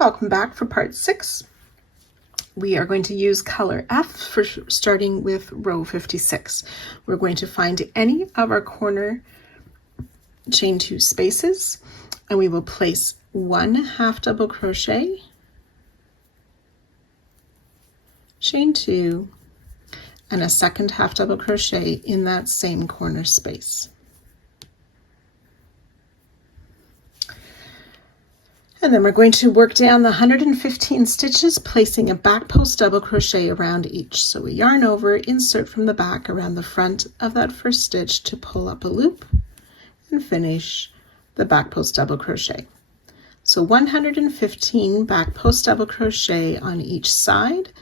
Welcome back for part 6. We are going to use color F for starting with row 56. We're going to find any of our corner chain 2 spaces, and we will place 1 half double crochet, chain 2, and a second half double crochet in that same corner space. And then we're going to work down the 115 stitches, placing a back post double crochet around each. So we yarn over, insert from the back around the front of that first stitch to pull up a loop and finish the back post double crochet. So 115 back post double crochet on each side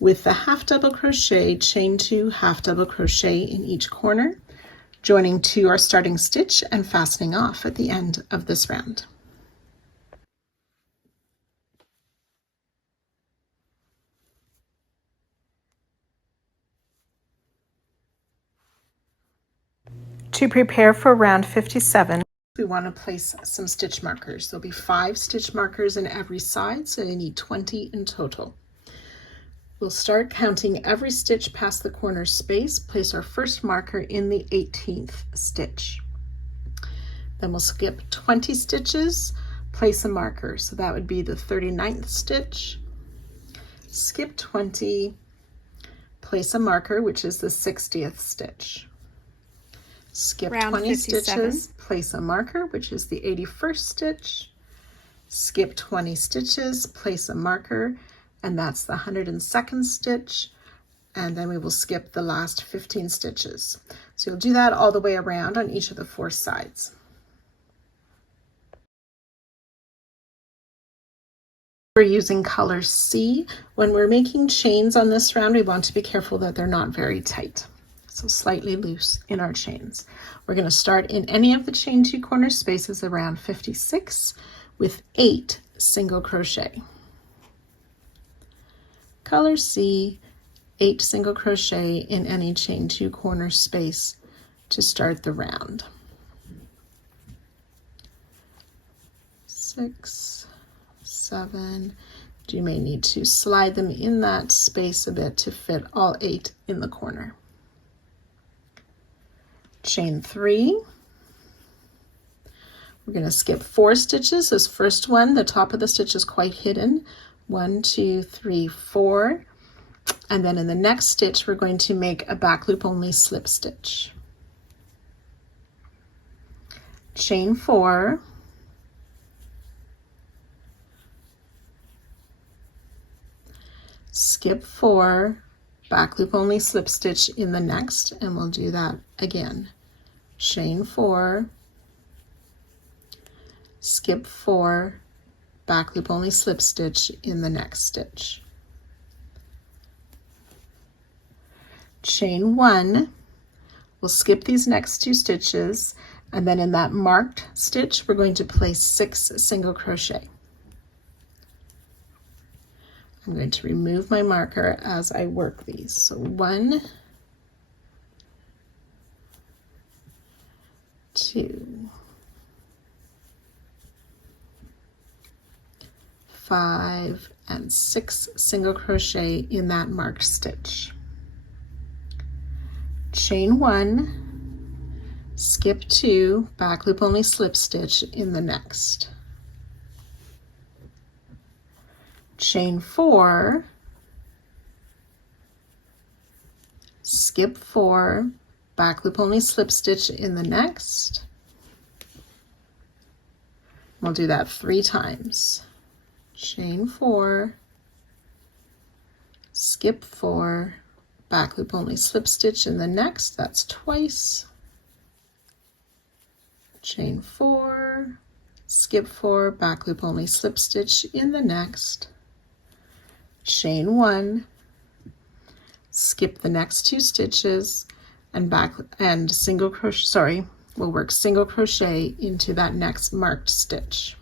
with the half double crochet, chain 2, half double crochet in each corner, joining to our starting stitch and fastening off at the end of this round. To prepare for round 57, we want to place some stitch markers. There'll be 5 stitch markers in every side, so you need 20 in total. We'll start counting every stitch past the corner space, place our first marker in the 18th stitch. Then we'll skip 20 stitches, place a marker. So that would be the 39th stitch, skip 20, place a marker, which is the 60th stitch. Skip round 20 stitches, place a marker, which is the 81st stitch. Skip 20 stitches, place a marker, and that's the 102nd stitch. And then we will skip the last 15 stitches. So you'll do that all the way around on each of the 4 sides. We're using color C. When we're making chains on this round, we want to be careful that they're not very tight. So slightly loose in our chains. We're going to start in any of the chain 2 corner spaces around 56 with 8 single crochet. Color C, 8 single crochet in any chain 2 corner space to start the round. 6, 7. You may need to slide them in that space a bit to fit all 8 in the corner. Chain 3. We're going to skip 4 stitches. This first one, the top of the stitch is quite hidden. 1, 2, 3, 4. And then in the next stitch, we're going to make a back loop only slip stitch. Chain 4. Skip 4, back loop only slip stitch in the next, and we'll do that again. Chain 4, skip 4, back loop only slip stitch in the next stitch. Chain 1, we'll skip these next 2 stitches, and then in that marked stitch we're going to place 6 single crochet. I'm going to remove my marker as I work these. So 1, 2, 5, and 6 single crochet in that marked stitch. Chain 1, skip 2, back loop only slip stitch in the next. Chain 4, skip 4, back loop only slip stitch in the next. We'll do that 3 times. Chain 4, skip 4, back loop only slip stitch in the next. That's twice. Chain 4, skip 4, back loop only slip stitch in the next. Chain 1, skip the next 2 stitches, and single crochet, we'll work single crochet into that next marked stitch.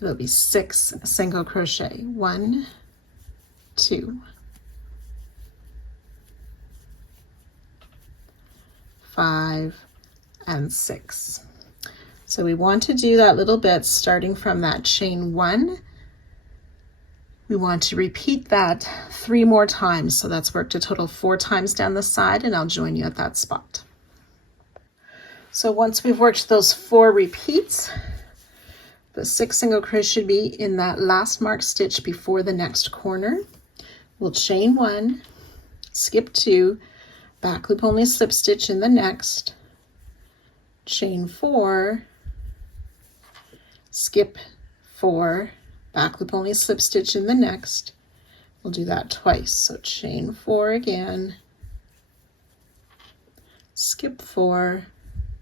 It'll be 6 single crochet. 1, 2, 5, and 6. So we want to do that little bit starting from that chain 1 We want to repeat that 3 more times. So that's worked a total 4 times down the side, and I'll join you at that spot. So once we've worked those 4 repeats, the 6 single crochet should be in that last marked stitch before the next corner. We'll chain 1, skip 2, back loop only slip stitch in the next, chain 4, skip 4, back loop only slip stitch in the next. We'll do that twice. So chain 4 again, skip 4,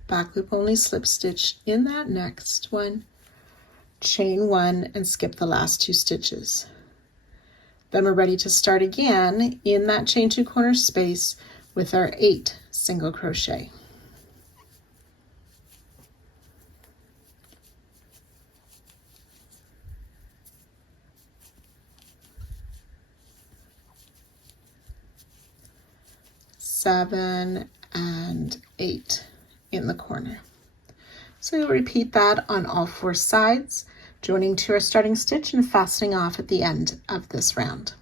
back loop only slip stitch in that next one, chain 1, and skip the last 2 stitches. Then we're ready to start again in that chain 2 corner space with our 8 single crochet. Seven and 8 in the corner. So you'll repeat that on all 4 sides, joining to our starting stitch and fastening off at the end of this round.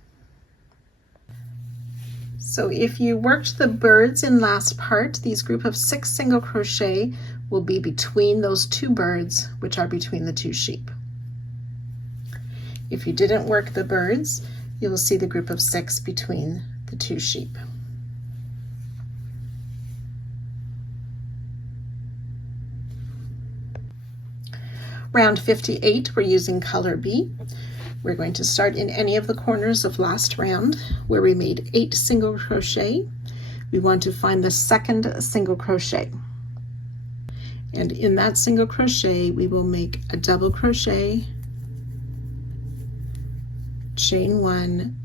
So if you worked the birds in last part, these group of 6 single crochet will be between those 2 birds, which are between the 2 sheep. If you didn't work the birds, you will see the group of 6 between the 2 sheep. Round 58, we're using color B. We're going to start in any of the corners of last round where we made 8 single crochet. We want to find the second single crochet. And in that single crochet, we will make a double crochet, chain 1,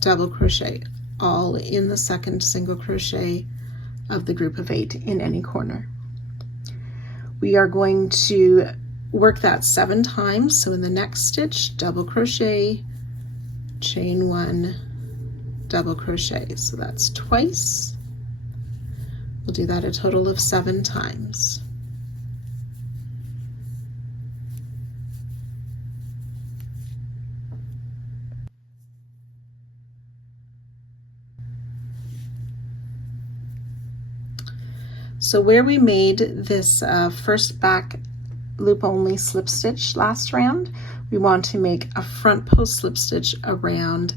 double crochet, all in the second single crochet of the group of 8 in any corner. We are going to work that 7 times. So in the next stitch, double crochet, chain 1, double crochet. So that's twice. We'll do that a total of 7 times. So where we made this first back loop only slip stitch last round, we want to make a front post slip stitch around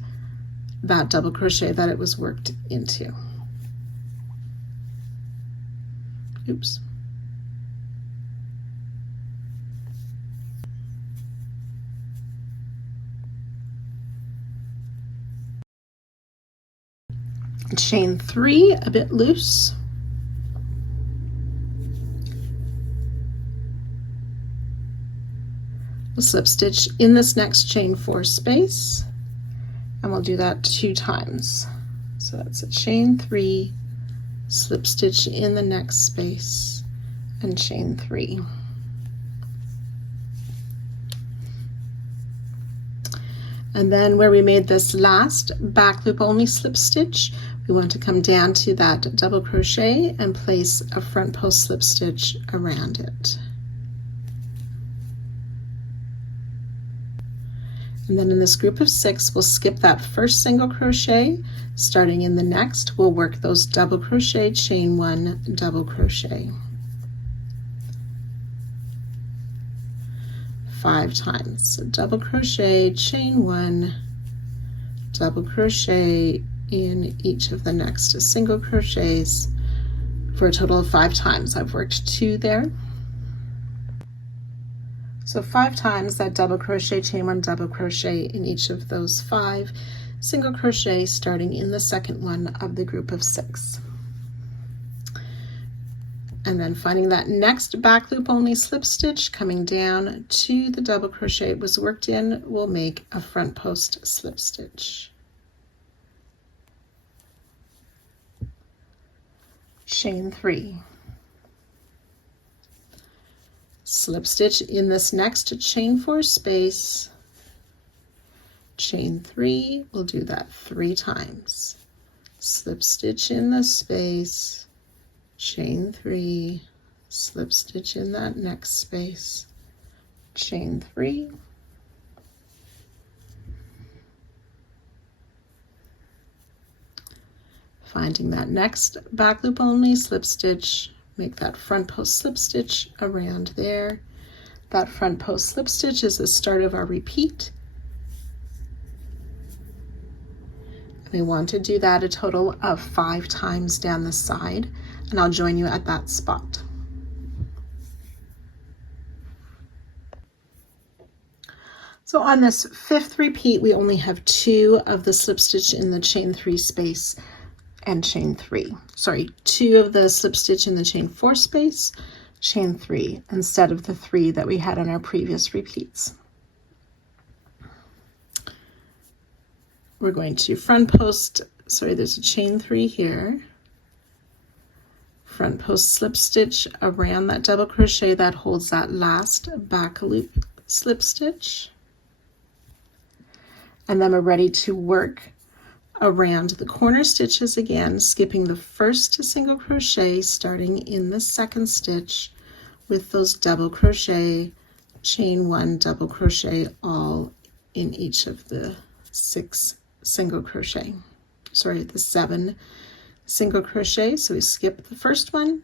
that double crochet that it was worked into. Oops. Chain 3 a bit loose. We'll slip stitch in this next chain 4 space, and we'll do that 2 times. So that's a chain 3, slip stitch in the next space, and chain 3. And then where we made this last back loop only slip stitch, we want to come down to that double crochet and place a front post slip stitch around it. And then in this group of 6, we'll skip that first single crochet. Starting in the next, we'll work those double crochet, chain 1, double crochet 5 times. So double crochet, chain 1, double crochet in each of the next single crochets for a total of 5 times. I've worked 2 there. So 5 times that double crochet, chain 1, double crochet in each of those 5 single crochet, starting in the second one of the group of 6. And then finding that next back loop only slip stitch, coming down to the double crochet it was worked in, we'll make a front post slip stitch. Chain 3. Slip stitch in this next chain 4 space, chain 3, we'll do that 3 times. Slip stitch in the space, chain 3, slip stitch in that next space, chain 3, Finding that next back loop only slip stitch, make that front post slip stitch around there. That front post slip stitch is the start of our repeat. We want to do that a total of 5 times down the side, and I'll join you at that spot. So on this 5th repeat, we only have 2 of the slip stitch in the chain 3 space and chain 3. Sorry, 2 of the slip stitch in the chain 4 space, chain 3, instead of the 3 that we had on our previous repeats. We're going to front post, sorry, there's a chain 3 here. Front post slip stitch around that double crochet that holds that last back loop slip stitch. And then we're ready to work around the corner stitches again, skipping the first single crochet, starting in the 2nd stitch with those double crochet, chain 1, double crochet, all in each of the 6 single crochet, sorry, the 7 single crochet. So we skip the first one,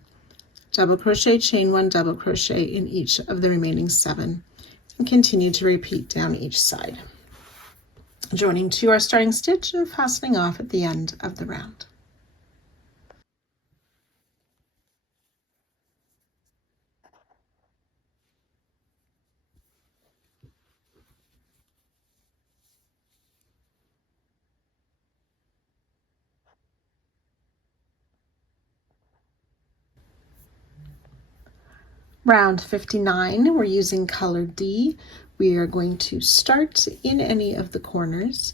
double crochet, chain 1, double crochet in each of the remaining 7, and continue to repeat down each side, joining to our starting stitch and fastening off at the end of the round. Round 59, we're using color D. We are going to start in any of the corners,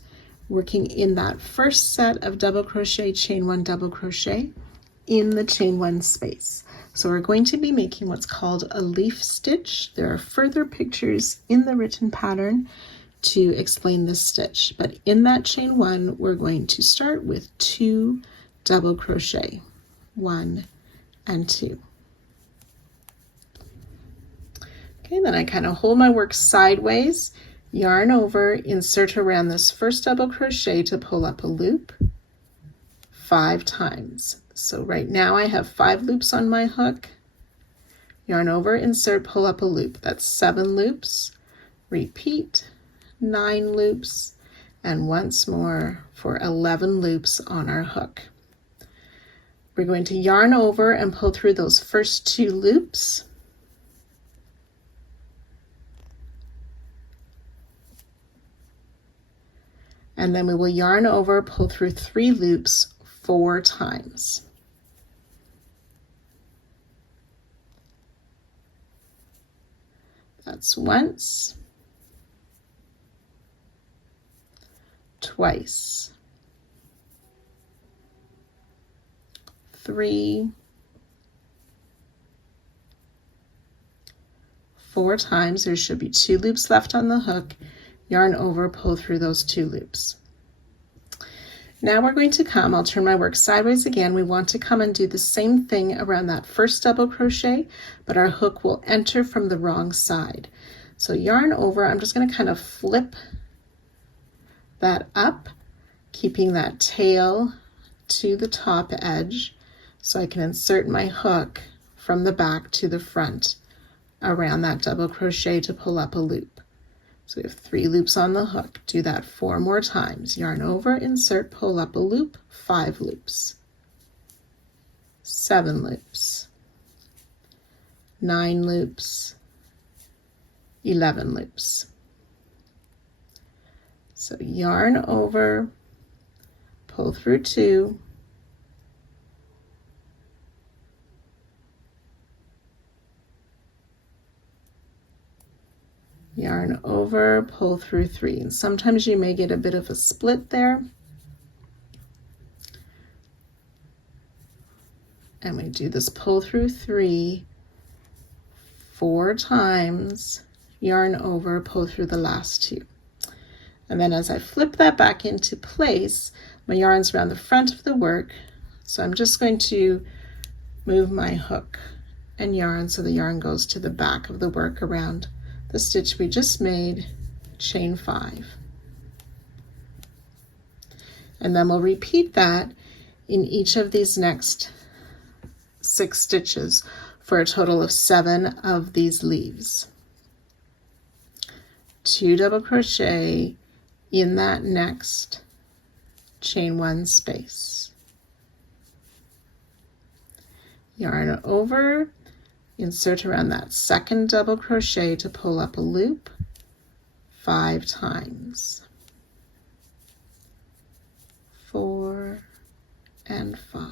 working in that first set of double crochet, chain 1, double crochet in the chain 1 space. So we're going to be making what's called a leaf stitch. There are further pictures in the written pattern to explain this stitch, but in that chain 1, we're going to start with 2 double crochet, 1 and 2. Okay, then I kind of hold my work sideways, yarn over, insert around this first double crochet to pull up a loop 5 times. So right now I have 5 loops on my hook, yarn over, insert, pull up a loop. That's 7 loops, repeat, 9 loops, and once more for 11 loops on our hook. We're going to yarn over and pull through those first 2 loops. And then we will yarn over, pull through 3 loops 4 times. That's once, twice, 3, 4 times. There should be 2 loops left on the hook. Yarn over, pull through those 2 loops. Now we're going to come, I'll turn my work sideways again. We want to come and do the same thing around that first double crochet, but our hook will enter from the wrong side. So yarn over, I'm just going to kind of flip that up, keeping that tail to the top edge so I can insert my hook from the back to the front around that double crochet to pull up a loop. So we have 3 loops on the hook. Do that 4 more times. Yarn over, insert, pull up a loop, 5 loops, 7 loops, 9 loops, 11 loops. So yarn over, pull through 2, yarn over, pull through 3, and sometimes you may get a bit of a split there. And we do this pull through 3 4 times, yarn over, pull through the last 2. And then as I flip that back into place, my yarn's around the front of the work, so I'm just going to move my hook and yarn so the yarn goes to the back of the work around the stitch we just made, chain 5. And then we'll repeat that in each of these next 6 stitches for a total of 7 of these leaves. 2 double crochet in that next chain 1 space. Yarn over, insert around that second double crochet to pull up a loop 5 times. 4 and 5.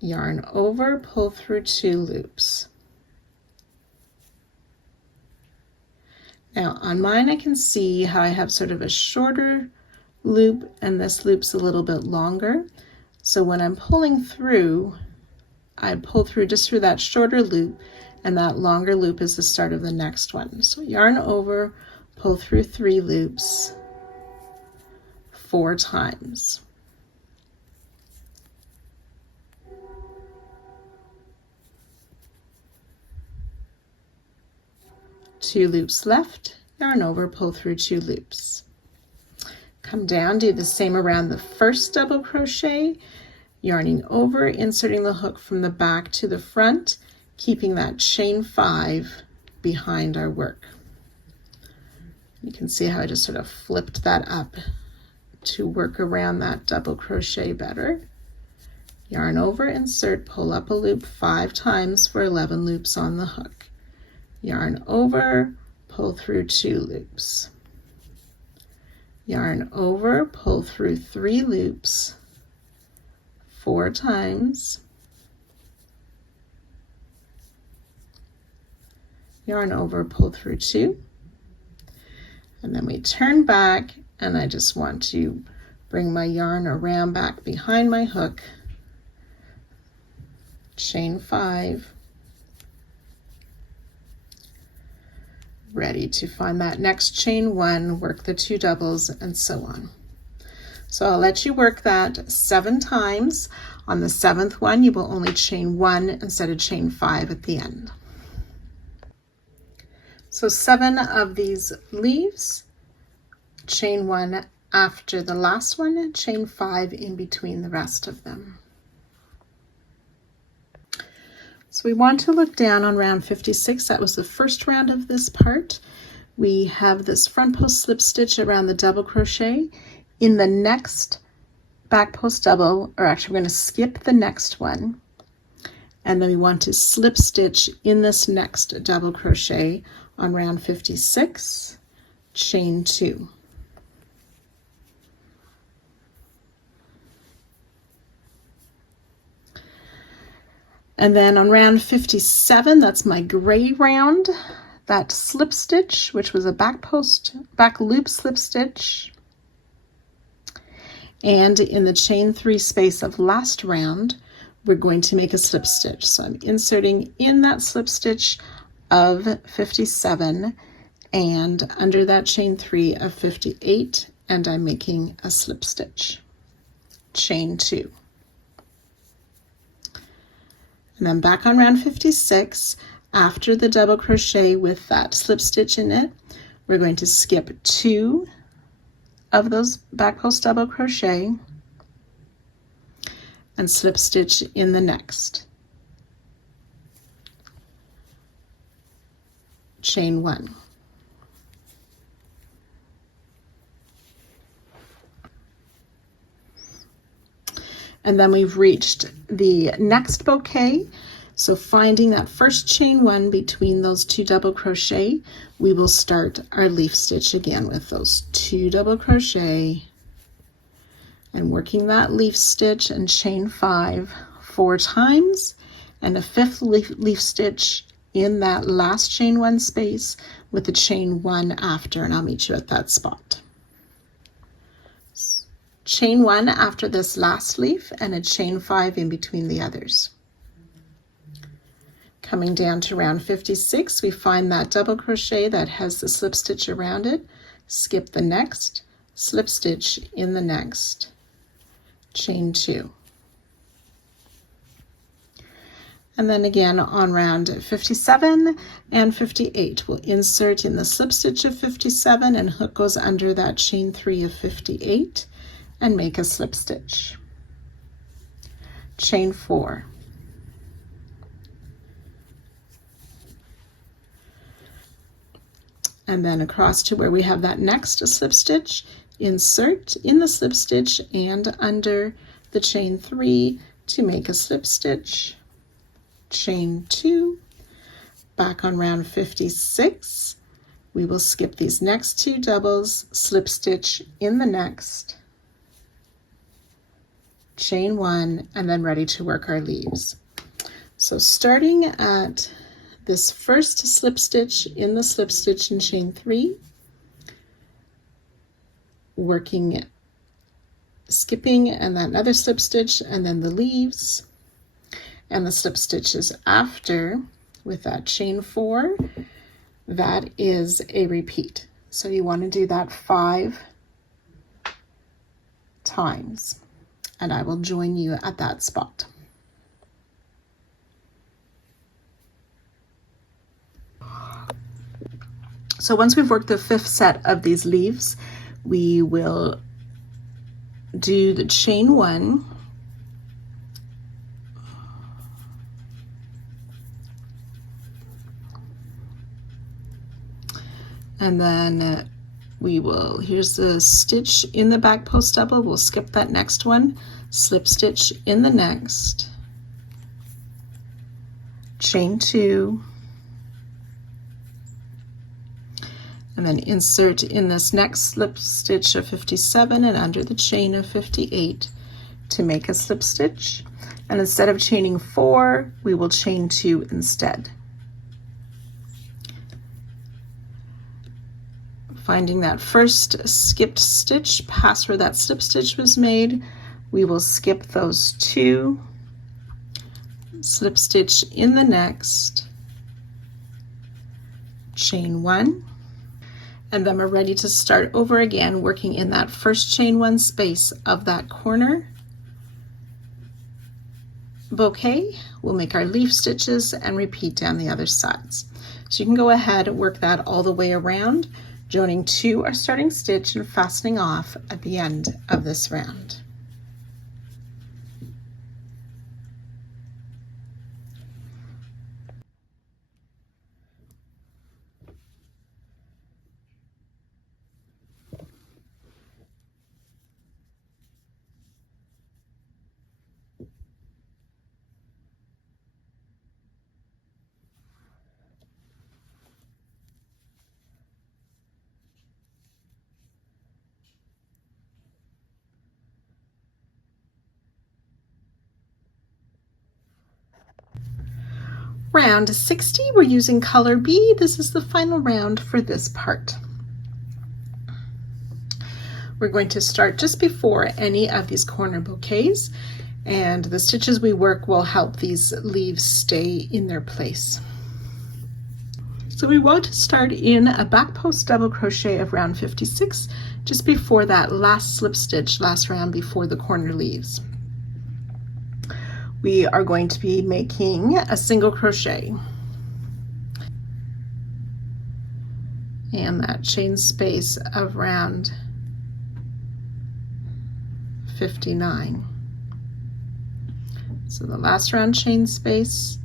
Yarn over, pull through 2 loops. Now on mine I can see how I have sort of a shorter loop and this loop's a little bit longer. So when I'm pulling through, I pull through just through that shorter loop, and that longer loop is the start of the next one. So yarn over, pull through 3 loops 4 times. Two loops left, yarn over, pull through 2 loops. Come down, do the same around the first double crochet, yarning over, inserting the hook from the back to the front, keeping that chain 5 behind our work. You can see how I just sort of flipped that up to work around that double crochet better. Yarn over, insert, pull up a loop 5 times for 11 loops on the hook. Yarn over, pull through 2 loops. Yarn over, pull through 3 loops 4 times. Yarn over, pull through 2. And then we turn back, and I just want to bring my yarn around back behind my hook, chain 5, ready to find that next chain 1, work the 2 doubles, and so on. So I'll let you work that 7 times. On the 7th one, you will only chain 1 instead of chain 5 at the end. So 7 of these leaves, chain 1 after the last one, and chain 5 in between the rest of them. So we want to look down on round 56. That was the first round of this part. We have this front post slip stitch around the double crochet. In the next back post double, or actually we're going to skip the next one, and then we want to slip stitch in this next double crochet on round 56, chain 2. And then on round 57, that's my gray round, that slip stitch, which was a back loop slip stitch. And in the chain 3 space of last round, we're going to make a slip stitch. So I'm inserting in that slip stitch of 57 and under that chain 3 of 58, and I'm making a slip stitch, chain 2. And then back on round 56, after the double crochet with that slip stitch in it, we're going to skip 2 of those back post double crochet and slip stitch in the next, chain 1. And then we've reached the next bouquet. So finding that first chain 1 between those 2 double crochet, we will start our leaf stitch again with those 2 double crochet and working that leaf stitch and chain 5 4 times, and a 5th leaf stitch in that last chain 1 space with the chain 1 after, and I'll meet you at that spot. Chain 1 after this last leaf and a chain 5 in between the others. Coming down to round 56, we find that double crochet that has the slip stitch around it, skip the next, slip stitch in the next, chain 2. And then again on round 57 and 58, we'll insert in the slip stitch of 57 and hook goes under that chain 3 of 58. and make a slip stitch. Chain 4. And then across to where we have that next slip stitch, insert in the slip stitch and under the chain 3 to make a slip stitch. Chain 2. Back on round 56, we will skip these next 2 doubles, slip stitch in the next, chain 1, and then ready to work our leaves. So starting at this first slip stitch in the slip stitch in chain 3, working, skipping, and then another slip stitch, and then the leaves, and the slip stitches after with that chain 4, that is a repeat. So you want to do that 5 times, and I will join you at that spot. So once we've worked the 5th set of these leaves, we will do the chain 1, and then we will, here's the stitch in the back post double, we'll skip that next one, slip stitch in the next, chain 2, and then insert in this next slip stitch of 57 and under the chain of 58 to make a slip stitch. And instead of chaining 4, we will chain 2 instead. Finding that first skipped stitch past where that slip stitch was made, we will skip those 2, slip stitch in the next, chain 1, and then we're ready to start over again, working in that first chain 1 space of that corner bouquet. We'll make our leaf stitches and repeat down the other sides. So you can go ahead and work that all the way around, joining to our starting stitch and fastening off at the end of this round. Round 60, we're using color B. This is the final round for this part. We're going to start just before any of these corner bouquets, and the stitches we work will help these leaves stay in their place. So we want to start in a back post double crochet of round 56, just before that last slip stitch, last round before the corner leaves. We are going to be making a single crochet and that chain space of round 59. So the last round chain space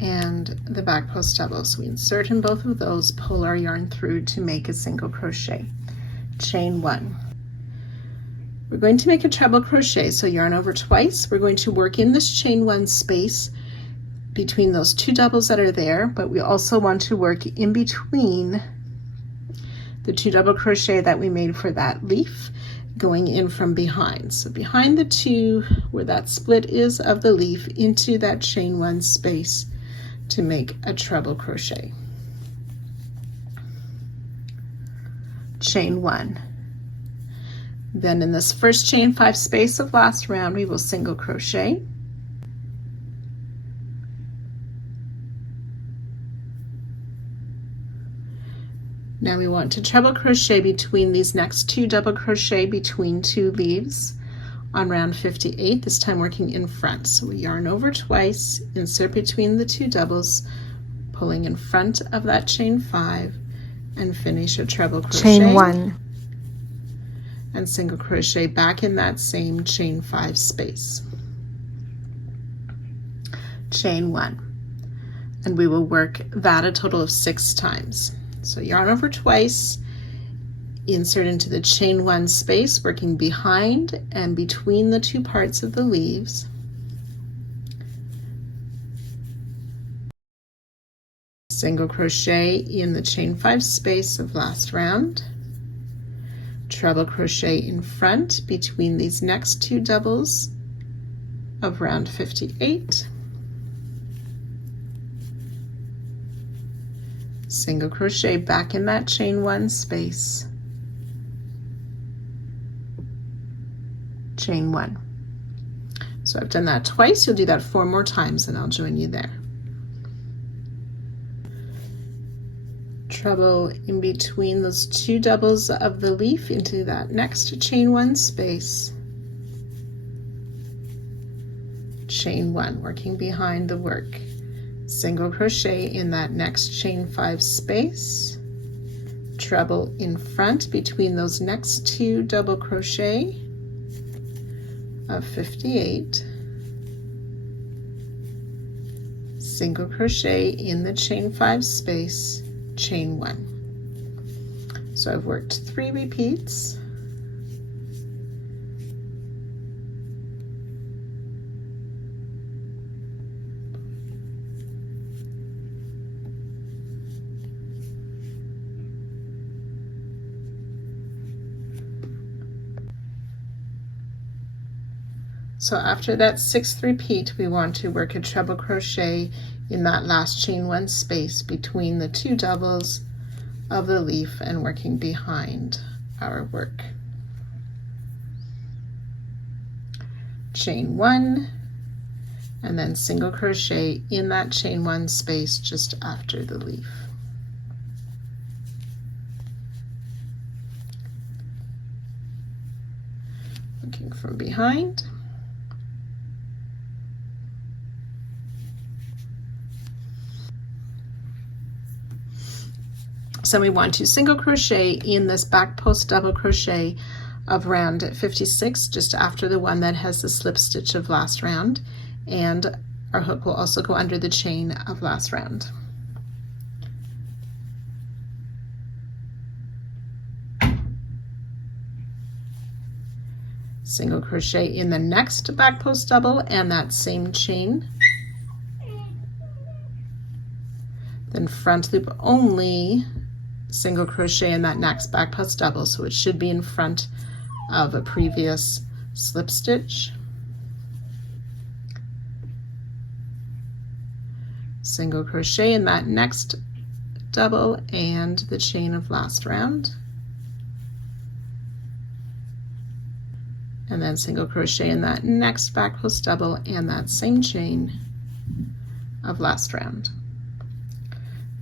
and the back post double. So we insert in both of those, pull our yarn through to make a single crochet. Chain 1. We're going to make a treble crochet, so yarn over twice. We're going to work in this chain 1 space between those 2 doubles that are there, but we also want to work in between the 2 double crochet that we made for that leaf, going in from behind. So behind the 2 where that split is of the leaf, into that chain 1 space to make a treble crochet. Chain 1. Then in this first chain 5 space of last round, we will single crochet. Now we want to treble crochet between these next 2 double crochet between 2 leaves on round 58, this time working in front. So we yarn over twice, insert between the 2 doubles, pulling in front of that chain 5, and finish a treble crochet. Chain 1. and single crochet back in that same chain 5 space. Chain 1, and we will work that a total of 6 times. So yarn over twice, insert into the chain 1 space, working behind and between the 2 parts of the leaves. Single crochet in the chain 5 space of last round, treble crochet in front between these next 2 doubles of round 58, single crochet back in that chain 1 space, chain 1. So I've done that twice. You'll do that 4 more times and I'll join you there. Treble in between those 2 doubles of the leaf into that next chain 1 space, chain 1, working behind the work, single crochet in that next chain 5 space, treble in front between those next 2 double crochet of 58, single crochet in the chain 5 space, chain 1. So I've worked 3 repeats. So after that 6th repeat, we want to work a treble crochet in that last chain 1 space between the 2 doubles of the leaf and working behind our work. Chain 1, and then single crochet in that chain 1 space just after the leaf. Working from behind. So we want to single crochet in this back post double crochet of round 56, just after the one that has the slip stitch of last round, and our hook will also go under the chain of last round. Single crochet in the next back post double and that same chain, then front loop only, single crochet in that next back post double, so it should be in front of a previous slip stitch, single crochet in that next double and the chain of last round, and then single crochet in that next back post double and that same chain of last round,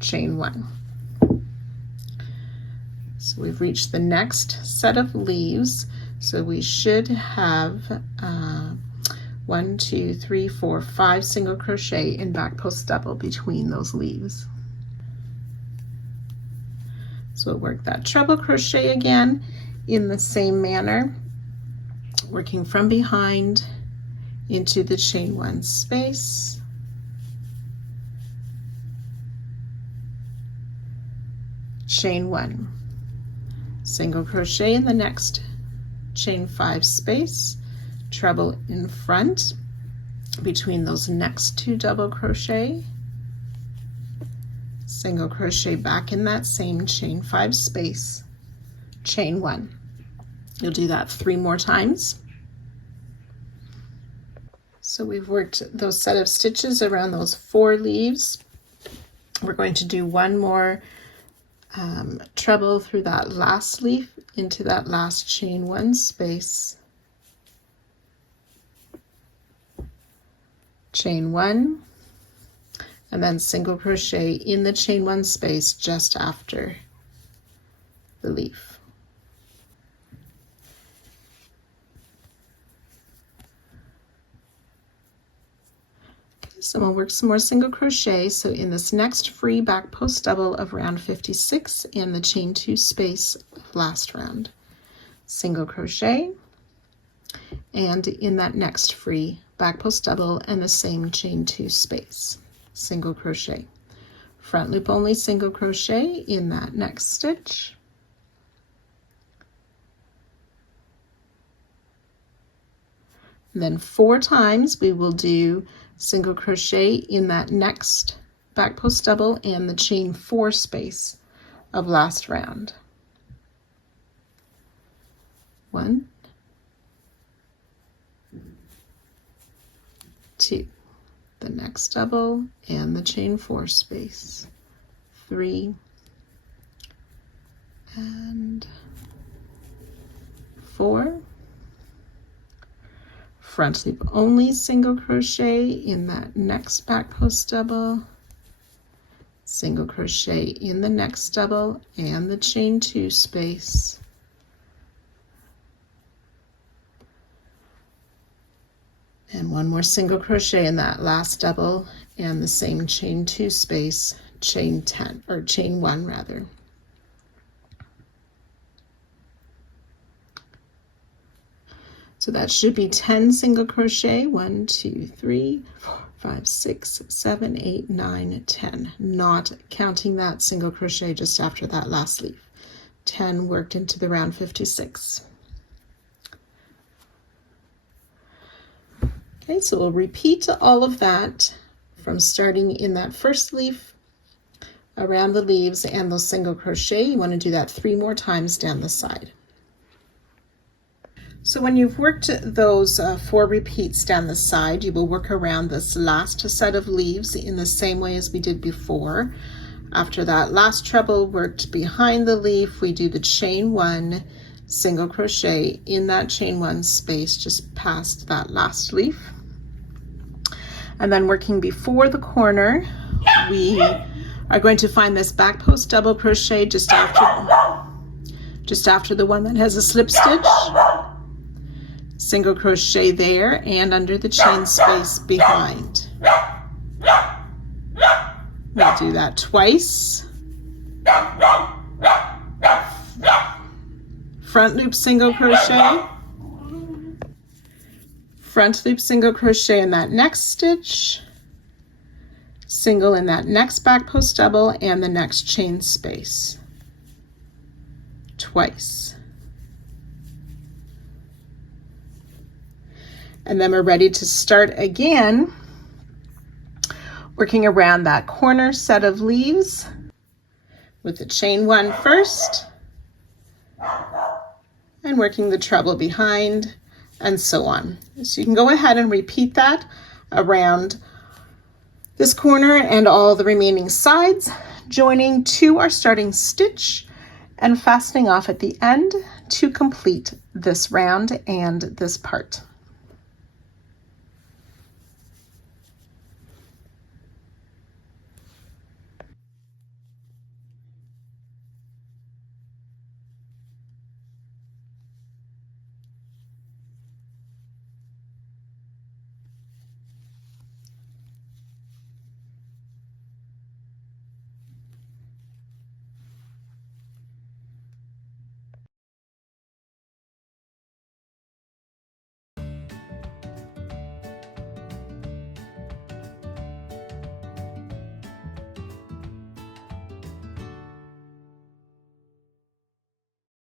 chain 1. So we've reached the next set of leaves, so we should have 1, 2, 3, 4, 5 single crochet in back post double between those leaves. So we'll work that treble crochet again in the same manner, working from behind into the chain 1 space, chain 1, single crochet in the next chain 5 space, treble in front between those next 2 double crochet, single crochet back in that same chain 5 space, chain 1. You'll do that 3 more times. So we've worked those set of stitches around those 4 leaves. We're going to do 1 more treble through that last leaf into that last chain 1 space, chain 1, and then single crochet in the chain 1 space just after the leaf. So we'll work some more single crochet. So in this next free back post double of round 56 in the chain 2 space of last round, single crochet, and in that next free back post double and the same chain 2 space, single crochet, front loop only, single crochet in that next stitch, and then 4 times we will do single crochet in that next back post double and the chain 4 space of last round. 1, 2, the next double and the chain 4 space, 3, and 4, front loop only, single crochet in that next back post double, single crochet in the next double and the chain 2 space, and 1 more single crochet in that last double and the same chain 2 space, chain 10 or chain 1 rather. So that should be 10 single crochet, 1, 2, 3, 4, 5, 6, 7, 8, 9, 10, not counting that single crochet just after that last leaf. 10 worked into the round 56. Okay, so we'll repeat all of that from starting in that first leaf around the leaves and those single crochet. You want to do that 3 more times down the side. So when you've worked those 4 repeats down the side, you will work around this last set of leaves in the same way as we did before. After that last treble worked behind the leaf, we do the chain 1, single crochet in that chain 1 space just past that last leaf. And then working before the corner, we are going to find this back post double crochet just after the one that has a slip stitch. Single crochet there and under the chain space behind. We'll do that twice. Front loop single crochet, front loop single crochet in that next stitch, single in that next back post double and the next chain space, twice. And then we're ready to start again, working around that corner set of leaves with the chain 1 first, and working the treble behind, and so on. So you can go ahead and repeat that around this corner and all the remaining sides, joining to our starting stitch and fastening off at the end to complete this round and this part.